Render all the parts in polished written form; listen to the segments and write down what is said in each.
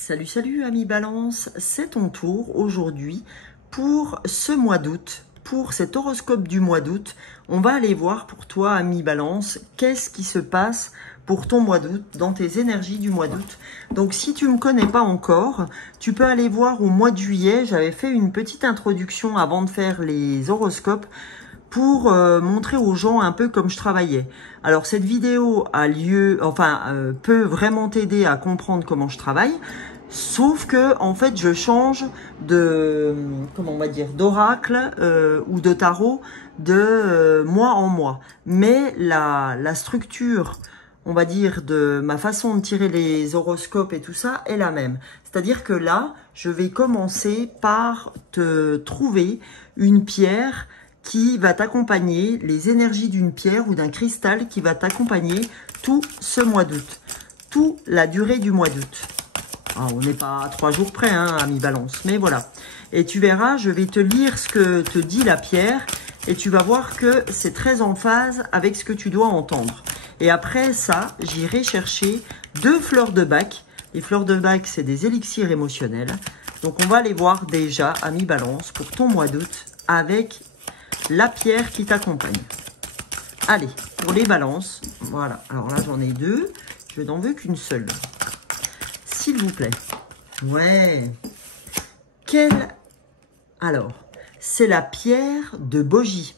Salut, salut ami Balance, c'est ton tour aujourd'hui pour ce mois d'août, pour cet horoscope du mois d'août. On va aller voir pour toi ami Balance, qu'est-ce qui se passe pour ton mois d'août, dans tes énergies du mois d'août. Donc si tu ne me connais pas encore, tu peux aller voir au mois de juillet, j'avais fait une petite introduction avant de faire les horoscopes, pour montrer aux gens un peu comme je travaillais. Alors cette vidéo peut vraiment t'aider à comprendre comment je travaille, sauf que en fait je change de d'oracle ou de tarot de mois en mois. Mais la structure, on va dire, de ma façon de tirer les horoscopes et tout ça est la même. C'est-à-dire que là, je vais commencer par te trouver une pierre qui va t'accompagner, les énergies d'une pierre ou d'un cristal qui va t'accompagner tout ce mois d'août, toute la durée du mois d'août. On n'est pas à 3 jours près, hein, ami Balance, mais voilà. Et tu verras, je vais te lire ce que te dit la pierre et tu vas voir que c'est très en phase avec ce que tu dois entendre. Et après ça, j'irai chercher 2 fleurs de bac. Les fleurs de bac, c'est des élixirs émotionnels. Donc on va aller voir déjà, ami Balance, pour ton mois d'août avec la pierre qui t'accompagne. Allez, pour les balances, voilà. Alors là, j'en ai 2. Je n'en veux qu'une seule. S'il vous plaît. Ouais. Alors, c'est la pierre de Bogie.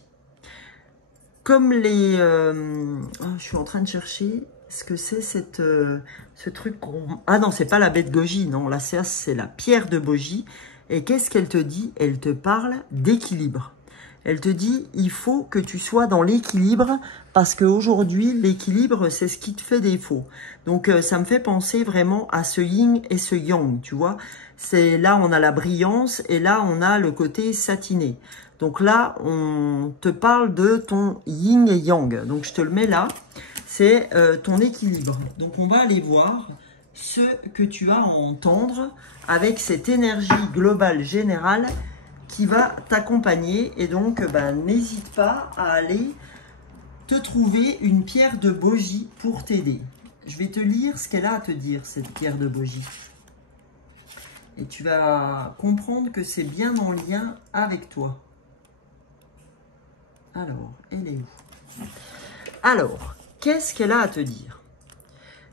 Comme les... je suis en train de chercher ce que c'est ce truc. Ah non, c'est pas la baie de Goji. Non, là, c'est la pierre de Bogie. Et qu'est-ce qu'elle te dit? Elle te parle d'équilibre. Elle te dit, il faut que tu sois dans l'équilibre parce qu'aujourd'hui, l'équilibre, c'est ce qui te fait défaut. Donc, ça me fait penser vraiment à ce yin et ce yang, tu vois. C'est là, on a la brillance et là, on a le côté satiné. Donc là, on te parle de ton yin et yang. Donc, je te le mets là. C'est ton équilibre. Donc, on va aller voir ce que tu as à entendre avec cette énergie globale générale qui va t'accompagner. Et donc, n'hésite pas à aller te trouver une pierre de Bogie pour t'aider. Je vais te lire ce qu'elle a à te dire, cette pierre de Bogie. Et tu vas comprendre que c'est bien en lien avec toi. Alors, elle est où? Alors, qu'est-ce qu'elle a à te dire?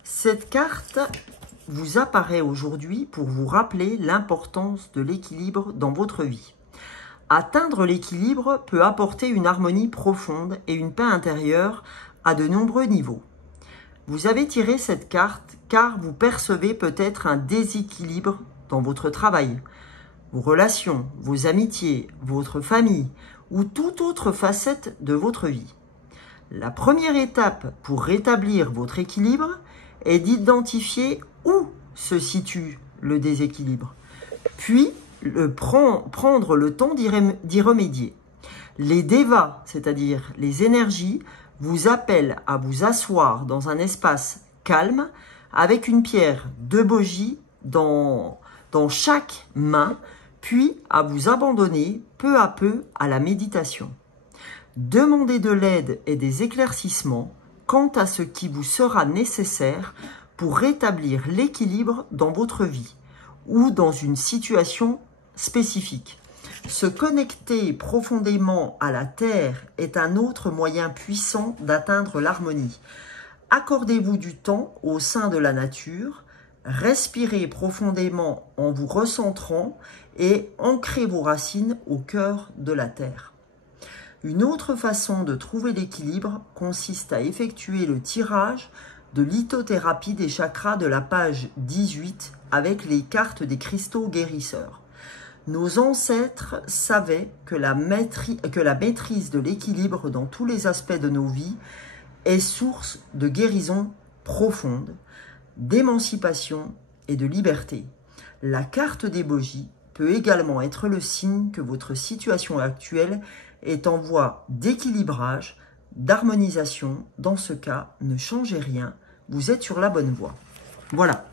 Cette carte vous apparaît aujourd'hui pour vous rappeler l'importance de l'équilibre dans votre vie. Atteindre l'équilibre peut apporter une harmonie profonde et une paix intérieure à de nombreux niveaux. Vous avez tiré cette carte car vous percevez peut-être un déséquilibre dans votre travail, vos relations, vos amitiés, votre famille ou toute autre facette de votre vie. La première étape pour rétablir votre équilibre est d'identifier où se situe le déséquilibre, puis prendre le temps d'y remédier. Les devas, c'est-à-dire les énergies, vous appellent à vous asseoir dans un espace calme avec une pierre de Bogie dans chaque main, puis à vous abandonner peu à peu à la méditation. Demandez de l'aide et des éclaircissements quant à ce qui vous sera nécessaire pour rétablir l'équilibre dans votre vie ou dans une situation spécifique. Se connecter profondément à la Terre est un autre moyen puissant d'atteindre l'harmonie. Accordez-vous du temps au sein de la nature, respirez profondément en vous recentrant et ancrez vos racines au cœur de la Terre. Une autre façon de trouver l'équilibre consiste à effectuer le tirage de lithothérapie des chakras de la page 18 avec les cartes des cristaux guérisseurs. Nos ancêtres savaient que la maîtrise de l'équilibre dans tous les aspects de nos vies est source de guérison profonde, d'émancipation et de liberté. La carte des Bogies peut également être le signe que votre situation actuelle est en voie d'équilibrage, d'harmonisation. Dans ce cas, ne changez rien, vous êtes sur la bonne voie. Voilà.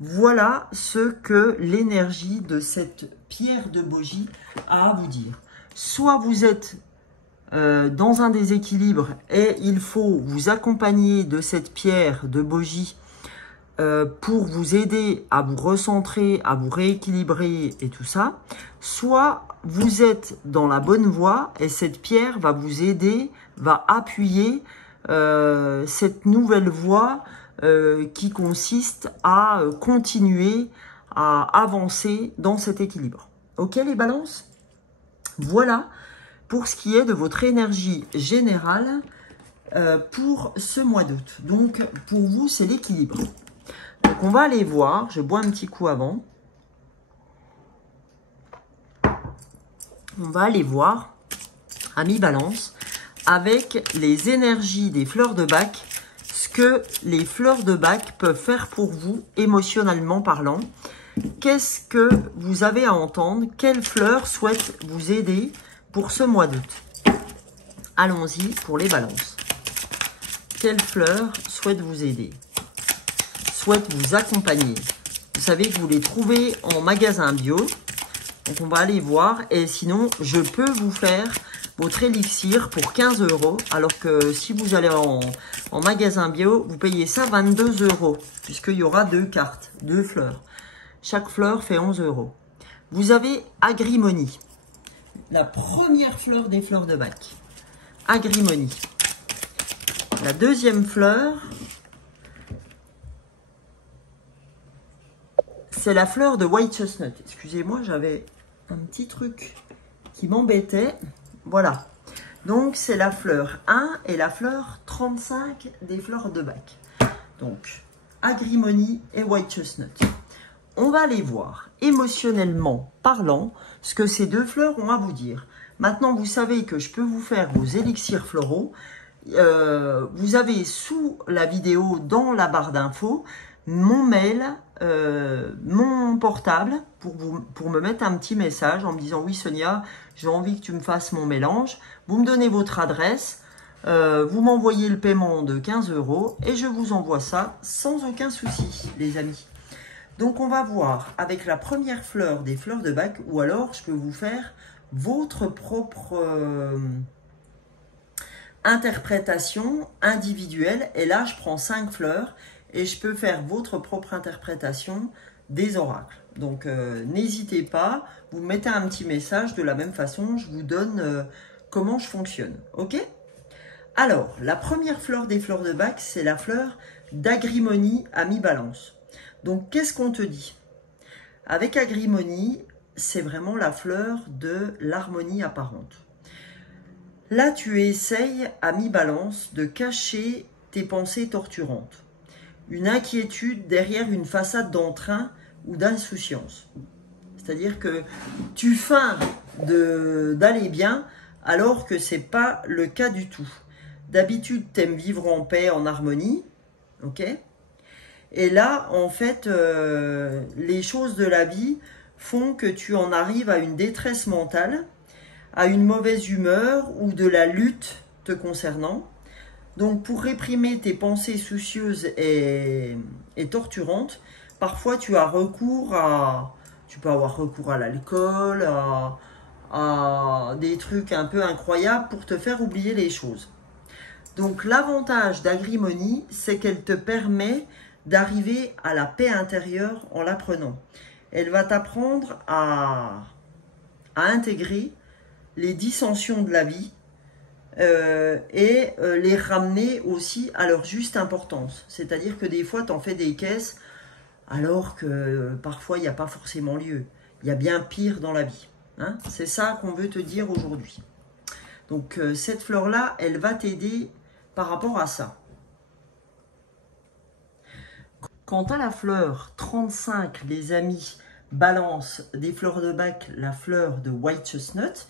Voilà ce que l'énergie de cette pierre de Bogie a à vous dire. Soit vous êtes dans un déséquilibre et il faut vous accompagner de cette pierre de Bogie pour vous aider à vous recentrer, à vous rééquilibrer et tout ça, soit vous êtes dans la bonne voie et cette pierre va vous aider, va appuyer cette nouvelle voie qui consiste à continuer à avancer dans cet équilibre. Ok les balances? Voilà pour ce qui est de votre énergie générale pour ce mois d'août. Donc pour vous c'est l'équilibre. Donc on va aller voir, je bois un petit coup avant. On va aller voir, amis balance, avec les énergies des fleurs de bac, ce que les fleurs de bac peuvent faire pour vous émotionnellement parlant. Qu'est-ce que vous avez à entendre? Quelles fleurs souhaitent vous aider pour ce mois d'août? Allons-y pour les balances. Quelles fleurs souhaitent vous aider? Souhaitent vous accompagner? Vous savez que vous les trouvez en magasin bio. Donc on va aller voir. Et sinon, je peux vous faire votre élixir pour 15 €. Alors que si vous allez en magasin bio, vous payez ça 22 €. Puisqu'il y aura 2 cartes, 2 fleurs. Chaque fleur fait 11 €. Vous avez Agrimonie. La première fleur des fleurs de bac. Agrimonie. La deuxième fleur, c'est la fleur de White Chestnut. Excusez-moi, j'avais un petit truc qui m'embêtait. Voilà. Donc, c'est la fleur 1 et la fleur 35 des fleurs de bac. Donc, Agrimonie et White Chestnut. On va aller voir, émotionnellement parlant, ce que ces deux fleurs ont à vous dire. Maintenant, vous savez que je peux vous faire vos élixirs floraux. Vous avez sous la vidéo, dans la barre d'infos, mon mail, mon portable, pour me mettre un petit message en me disant « Oui Sonia, j'ai envie que tu me fasses mon mélange. » Vous me donnez votre adresse, vous m'envoyez le paiement de 15 € et je vous envoie ça sans aucun souci, les amis. Donc, on va voir avec la première fleur des fleurs de bac, ou alors je peux vous faire votre propre interprétation individuelle. Et là, je prends 5 fleurs et je peux faire votre propre interprétation des oracles. Donc, n'hésitez pas, vous mettez un petit message de la même façon, je vous donne comment je fonctionne. Ok? Alors, la première fleur des fleurs de bac, c'est la fleur d'Agrimonie à mi-balance. Donc, qu'est-ce qu'on te dit? Avec Agrimonie, c'est vraiment la fleur de l'harmonie apparente. Là, tu essayes à mi-balance de cacher tes pensées torturantes. Une inquiétude derrière une façade d'entrain ou d'insouciance. C'est-à-dire que tu feins d'aller bien alors que ce n'est pas le cas du tout. D'habitude, tu aimes vivre en paix, en harmonie. Ok ? Et là, en fait, les choses de la vie font que tu en arrives à une détresse mentale, à une mauvaise humeur ou de la lutte te concernant. Donc, pour réprimer tes pensées soucieuses et torturantes, parfois tu as recours à... Tu peux avoir recours à l'alcool, à des trucs un peu incroyables pour te faire oublier les choses. Donc, l'avantage d'Agrimonie, c'est qu'elle te permet d'arriver à la paix intérieure en l'apprenant. Elle va t'apprendre à intégrer les dissensions de la vie et les ramener aussi à leur juste importance. C'est-à-dire que des fois, tu en fais des caisses alors que parfois, il n'y a pas forcément lieu. Il y a bien pire dans la vie. Hein? C'est ça qu'on veut te dire aujourd'hui. Donc, cette fleur-là, elle va t'aider par rapport à ça. Quant à la fleur 35, les amis, balance des fleurs de bac, la fleur de White Chestnut,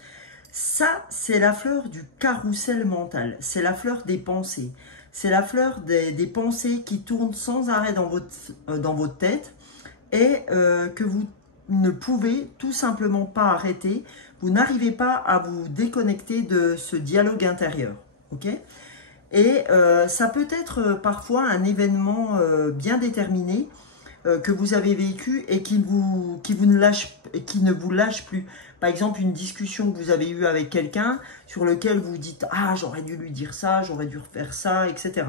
ça, c'est la fleur du carrousel mental. C'est la fleur des pensées. C'est la fleur des pensées qui tournent sans arrêt dans votre tête et que vous ne pouvez tout simplement pas arrêter. Vous n'arrivez pas à vous déconnecter de ce dialogue intérieur. Ok ? Et ça peut être parfois un événement bien déterminé que vous avez vécu et qui ne vous lâche plus. Par exemple, une discussion que vous avez eue avec quelqu'un sur lequel vous dites « Ah, j'aurais dû lui dire ça, j'aurais dû faire ça, etc. »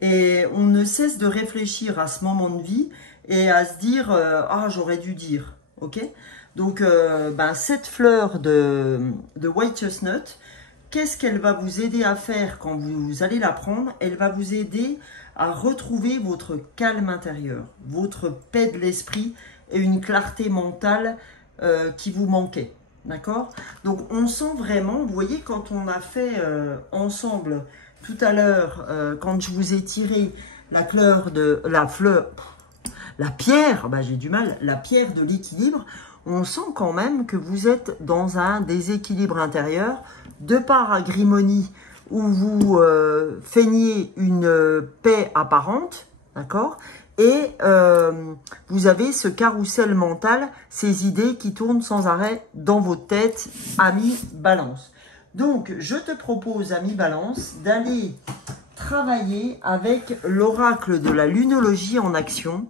Et on ne cesse de réfléchir à ce moment de vie et à se dire ah, j'aurais dû dire, ok? Donc, cette fleur de white chestnut, qu'est-ce qu'elle va vous aider à faire quand vous allez la prendre? Elle va vous aider à retrouver votre calme intérieur, votre paix de l'esprit et une clarté mentale qui vous manquait. D'accord? Donc, on sent vraiment, vous voyez, quand on a fait ensemble tout à l'heure, quand je vous ai tiré la pierre, j'ai du mal, la pierre de l'équilibre, on sent quand même que vous êtes dans un déséquilibre intérieur, de par agrimony, où vous feignez une paix apparente, d'accord? Et vous avez ce carrousel mental, ces idées qui tournent sans arrêt dans votre tête, ami Balance. Donc, je te propose, ami Balance, d'aller travailler avec l'oracle de la lunologie en action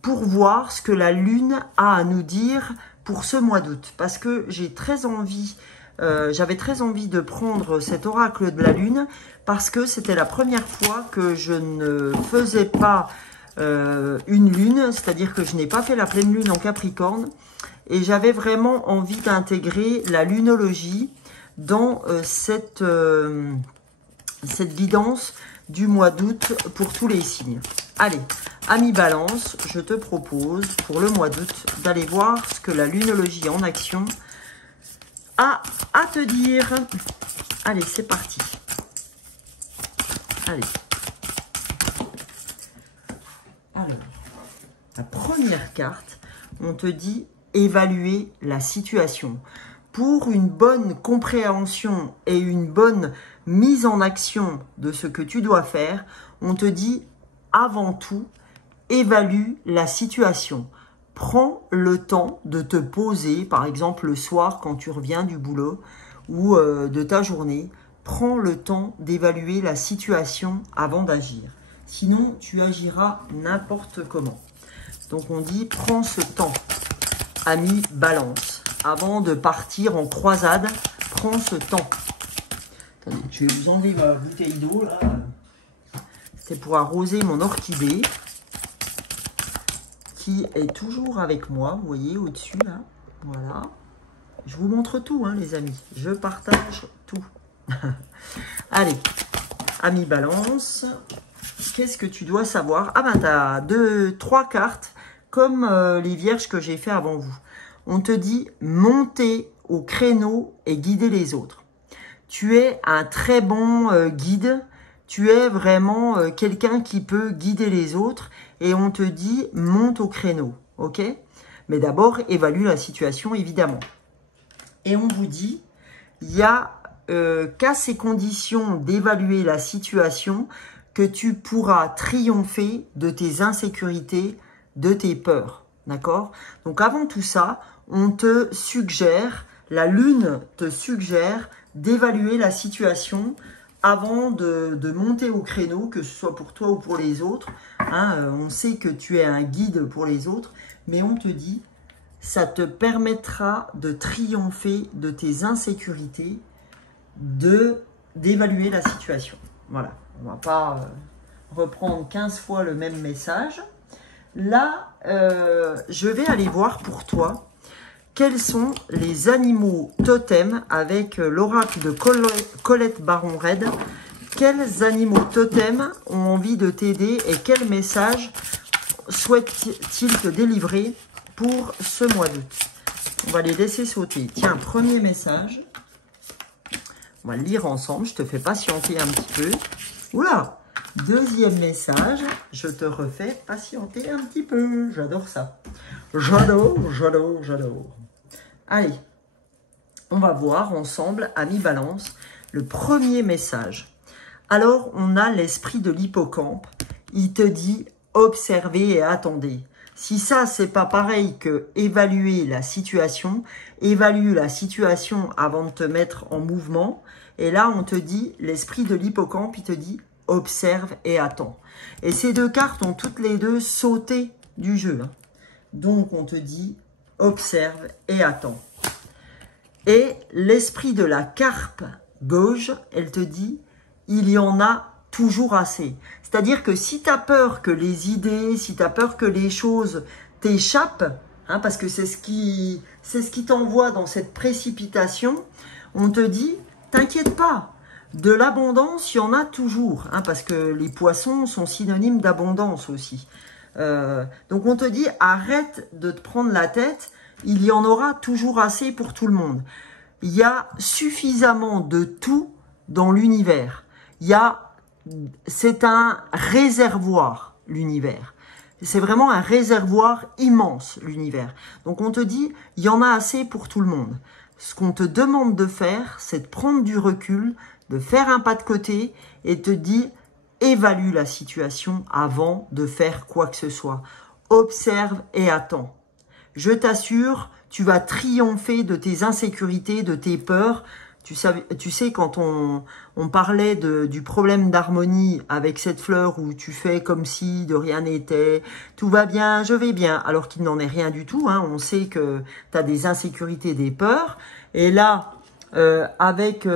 pour voir ce que la lune a à nous dire pour ce mois d'août. Parce que j'ai très envie, j'avais très envie de prendre cet oracle de la lune parce que c'était la première fois que je ne faisais pas une lune, c'est-à-dire que je n'ai pas fait la pleine lune en Capricorne et j'avais vraiment envie d'intégrer la lunologie dans cette guidance du mois d'août pour tous les signes. Allez, ami Balance, je te propose pour le mois d'août d'aller voir ce que la lunologie en action a à te dire. Allez, c'est parti. Allez. Alors, la première carte, on te dit évaluer la situation. Pour une bonne compréhension et une bonne mise en action de ce que tu dois faire, on te dit avant tout, évalue la situation. Prends le temps de te poser, par exemple le soir quand tu reviens du boulot ou de ta journée. Prends le temps d'évaluer la situation avant d'agir. Sinon, tu agiras n'importe comment. Donc, on dit, prends ce temps, ami Balance. Avant de partir en croisade, prends ce temps. Attendez, je vais vous enlever ma bouteille d'eau, là. C'était pour arroser mon orchidée, qui est toujours avec moi, vous voyez, au-dessus, là. Voilà. Je vous montre tout, hein, les amis. Je partage tout. Allez, ami Balance, qu'est-ce que tu dois savoir? Ah ben, tu as 3 cartes, comme les vierges que j'ai fait avant vous. On te dit monter au créneau et guider les autres. Tu es un très bon guide, tu es vraiment quelqu'un qui peut guider les autres et on te dit monte au créneau, ok? Mais d'abord, évalue la situation évidemment. Et on vous dit, il y a qu'à ces conditions d'évaluer la situation que tu pourras triompher de tes insécurités, de tes peurs, d'accord? Donc avant tout ça, on te suggère, la lune te suggère d'évaluer la situation avant de monter au créneau, que ce soit pour toi ou pour les autres. Hein, on sait que tu es un guide pour les autres, mais on te dit, ça te permettra de triompher de tes insécurités, d'évaluer la situation. Voilà, on ne va pas reprendre 15 fois le même message. Là, je vais aller voir pour toi quels sont les animaux totems avec l'oracle de Colette Baron-Red. Quels animaux totems ont envie de t'aider et quel message souhaite-t-il te délivrer pour ce mois d'août? On va les laisser sauter. Tiens, premier message. On va le lire ensemble. Je te fais patienter un petit peu. Oula! Deuxième message. Je te refais patienter un petit peu. J'adore ça. J'adore, j'adore, j'adore. Allez, on va voir ensemble, ami Balance, le premier message. Alors, on a l'esprit de l'hippocampe. Il te dit, observez et attendez. Si ça, c'est pas pareil que évaluer la situation, évalue la situation avant de te mettre en mouvement. Et là, on te dit, l'esprit de l'hippocampe, il te dit, observe et attends. Et ces deux cartes ont toutes les deux sauté du jeu. Hein. Donc, on te dit, observe et attends. Et l'esprit de la carpe gauche, elle te dit, il y en a toujours assez. C'est-à-dire que si tu as peur que les idées, si tu as peur que les choses t'échappent, hein, parce que c'est ce qui t'envoie dans cette précipitation, on te dit, t'inquiète pas, de l'abondance, il y en a toujours, hein, parce que les poissons sont synonymes d'abondance aussi. Donc on te dit, arrête de te prendre la tête, il y en aura toujours assez pour tout le monde. Il y a suffisamment de tout dans l'univers. C'est un réservoir, l'univers. C'est vraiment un réservoir immense, l'univers. Donc on te dit, il y en a assez pour tout le monde. Ce qu'on te demande de faire, c'est de prendre du recul, de faire un pas de côté et te dire, évalue la situation avant de faire quoi que ce soit. Observe et attends. Je t'assure, tu vas triompher de tes insécurités, de tes peurs. Tu sais, quand on parlait du problème d'harmonie avec cette fleur où tu fais comme si de rien n'était, tout va bien, je vais bien, alors qu'il n'en est rien du tout. Hein. On sait que tu as des insécurités, des peurs. Et là, avec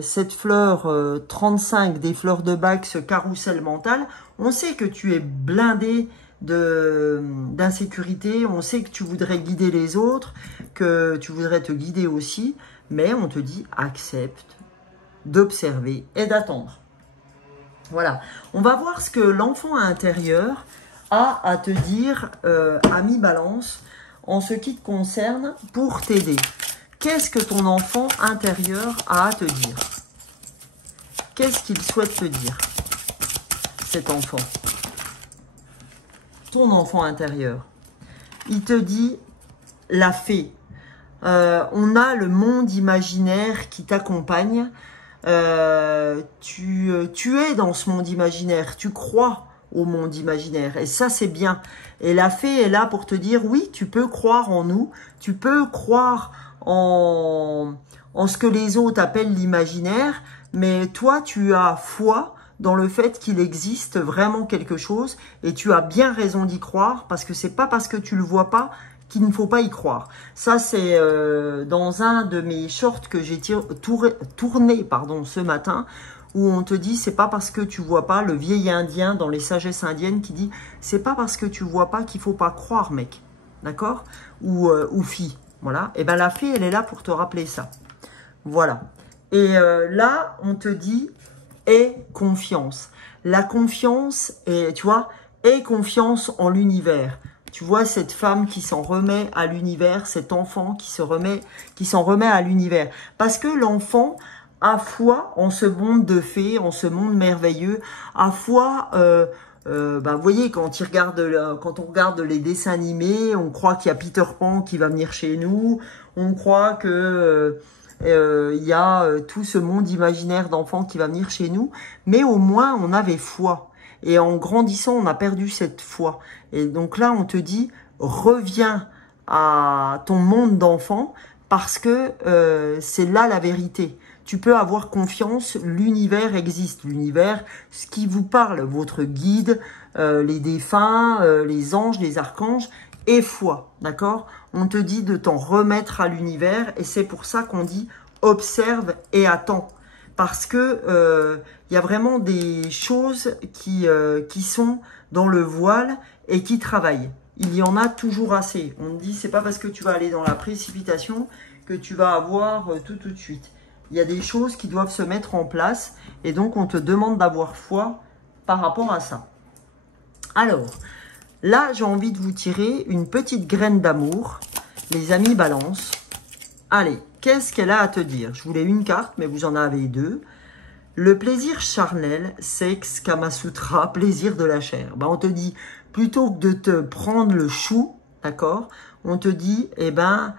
cette fleur 35 des fleurs de Bach, ce carrousel mental, on sait que tu es blindé d'insécurité, on sait que tu voudrais guider les autres, que tu voudrais te guider aussi, mais on te dit accepte d'observer et d'attendre. Voilà, on va voir ce que l'enfant intérieur a à te dire, ami Balance, en ce qui te concerne pour t'aider. Qu'est-ce que ton enfant intérieur a à te dire? Qu'est-ce qu'il souhaite te dire, cet enfant? Ton enfant intérieur. Il te dit la fée. On a le monde imaginaire qui t'accompagne. Tu es dans ce monde imaginaire. Tu crois au monde imaginaire. Et ça, c'est bien. Et la fée est là pour te dire, oui, tu peux croire en nous. Tu peux croire en ce que les autres appellent l'imaginaire. Mais toi, tu as foi dans le fait qu'il existe vraiment quelque chose et tu as bien raison d'y croire parce que c'est pas parce que tu le vois pas qu'il ne faut pas y croire. Ça, c'est dans un de mes shorts que j'ai tourné ce matin où on te dit c'est pas parce que tu vois pas, le vieil indien dans les sagesses indiennes qui dit c'est pas parce que tu vois pas qu'il faut pas croire, mec, d'accord, ou fille, voilà. Et ben la fée, elle est là pour te rappeler ça, voilà. Et là, on te dit aie confiance. La confiance, tu vois, aie confiance en l'univers. Tu vois cette femme qui s'en remet à l'univers, cet enfant qui s'en remet à l'univers. Parce que l'enfant a foi en ce monde de fées, en ce monde merveilleux, a foi. Vous voyez, quand on regarde les dessins animés, on croit qu'il y a Peter Pan qui va venir chez nous, on croit que il y a tout ce monde imaginaire d'enfants qui va venir chez nous, mais au moins on avait foi. Et en grandissant, on a perdu cette foi. Et donc là, on te dit, reviens à ton monde d'enfant parce que c'est là la vérité. Tu peux avoir confiance, l'univers existe. L'univers, ce qui vous parle, votre guide, les défunts, les anges, les archanges, et foi, d'accord? On te dit de t'en remettre à l'univers et c'est pour ça qu'on dit observe et attends. Parce que y a vraiment des choses qui sont dans le voile et qui travaillent. Il y en a toujours assez. On te dit, c'est pas parce que tu vas aller dans la précipitation que tu vas avoir tout de suite. Il y a des choses qui doivent se mettre en place et donc on te demande d'avoir foi par rapport à ça. Alors, là, j'ai envie de vous tirer une petite graine d'amour, les amis Balance. Allez, qu'est-ce qu'elle a à te dire? Je voulais une carte, mais vous en avez deux. Le plaisir charnel, sexe, Kama Sutra, plaisir de la chair. Ben, on te dit, plutôt que de te prendre le chou, d'accord, on te dit, eh ben,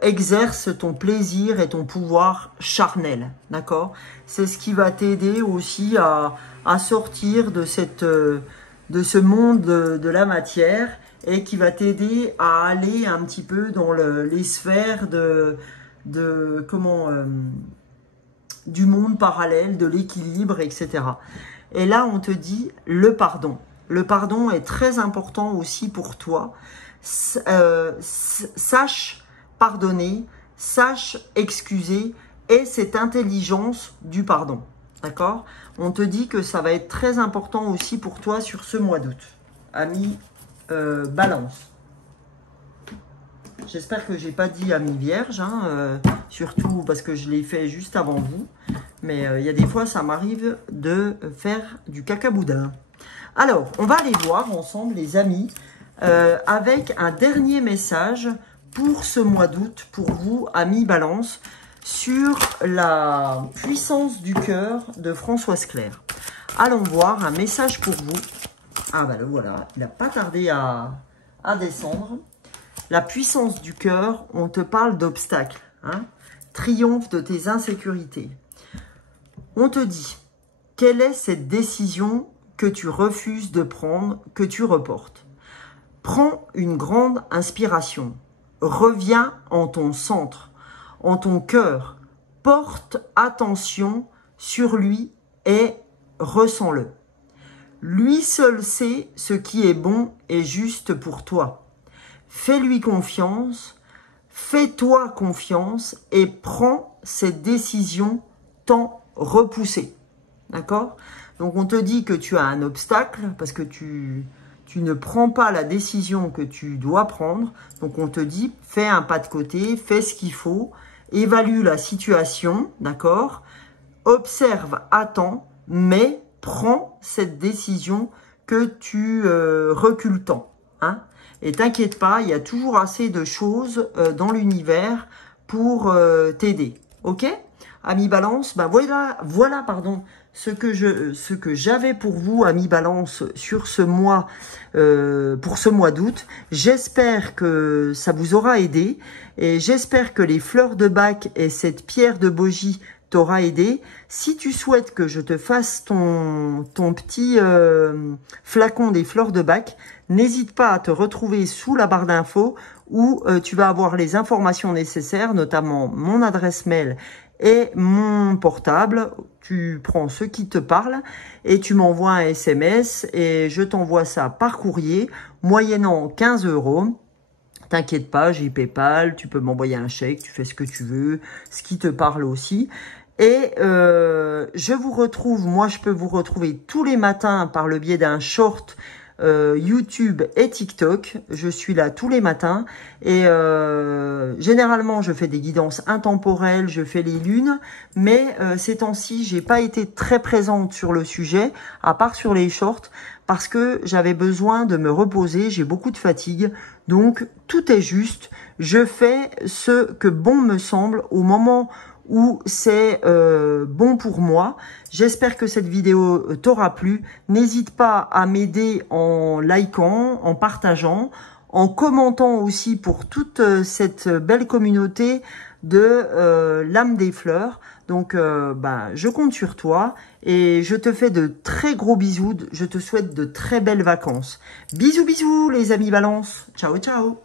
exerce ton plaisir et ton pouvoir charnel, d'accord. C'est ce qui va t'aider aussi à sortir de ce monde de la matière et qui va t'aider à aller un petit peu dans les sphères du monde parallèle, de l'équilibre, etc. Et là, on te dit le pardon. Le pardon est très important aussi pour toi. Sache pardonner, sache excuser et cette intelligence du pardon. D'accord? On te dit que ça va être très important aussi pour toi sur ce mois d'août. Ami Balance. J'espère que j'ai pas dit ami Vierge, hein, surtout parce que je l'ai fait juste avant vous. Mais il y a des fois, ça m'arrive de faire du cacaboudin. Alors, on va aller voir ensemble, les amis, avec un dernier message pour ce mois d'août, pour vous, amis Balance, sur la puissance du cœur de Françoise Claire. Allons voir un message pour vous. Ah ben le voilà, il n'a pas tardé à descendre. La puissance du cœur, on te parle d'obstacles. Hein? Triomphe de tes insécurités. On te dit, quelle est cette décision que tu refuses de prendre, que tu reportes? Prends une grande inspiration. Reviens en ton centre, en ton cœur. Porte attention sur lui et ressens-le. Lui seul sait ce qui est bon et juste pour toi. Fais-lui confiance, fais-toi confiance et prends cette décision tant repoussée. D'accord? Donc on te dit que tu as un obstacle parce que tu ne prends pas la décision que tu dois prendre. Donc on te dit, fais un pas de côté, fais ce qu'il faut, évalue la situation, d'accord? Observe, attends, mais prends cette décision que tu recules tant. Hein? Et t'inquiète pas, il y a toujours assez de choses dans l'univers pour t'aider. Ok? Ami Balance, ben voilà pardon, ce que j'avais pour vous, Ami Balance, sur ce mois, pour ce mois d'août. J'espère que ça vous aura aidé et j'espère que les fleurs de Bach et cette pierre de Bogie t'aura aidé. Si tu souhaites que je te fasse ton petit flacon des fleurs de Bach, n'hésite pas à te retrouver sous la barre d'infos où tu vas avoir les informations nécessaires, notamment mon adresse mail et mon portable. Tu prends ce qui te parle et tu m'envoies un SMS et je t'envoie ça par courrier, moyennant 15 €. T'inquiète pas, j'ai PayPal, tu peux m'envoyer un chèque, tu fais ce que tu veux, ce qui te parle aussi. Et je vous retrouve, moi je peux vous retrouver tous les matins par le biais d'un short YouTube et TikTok. Je suis là tous les matins et généralement je fais des guidances intemporelles, je fais les lunes, mais ces temps-ci j'ai pas été très présente sur le sujet, à part sur les shorts, parce que j'avais besoin de me reposer, j'ai beaucoup de fatigue, donc tout est juste, je fais ce que bon me semble au moment où c'est bon pour moi. J'espère que cette vidéo t'aura plu. N'hésite pas à m'aider en likant, en partageant, en commentant aussi pour toute cette belle communauté de l'âme des fleurs. Donc, je compte sur toi et je te fais de très gros bisous. Je te souhaite de très belles vacances. Bisous, bisous les amis Balance. Ciao, ciao.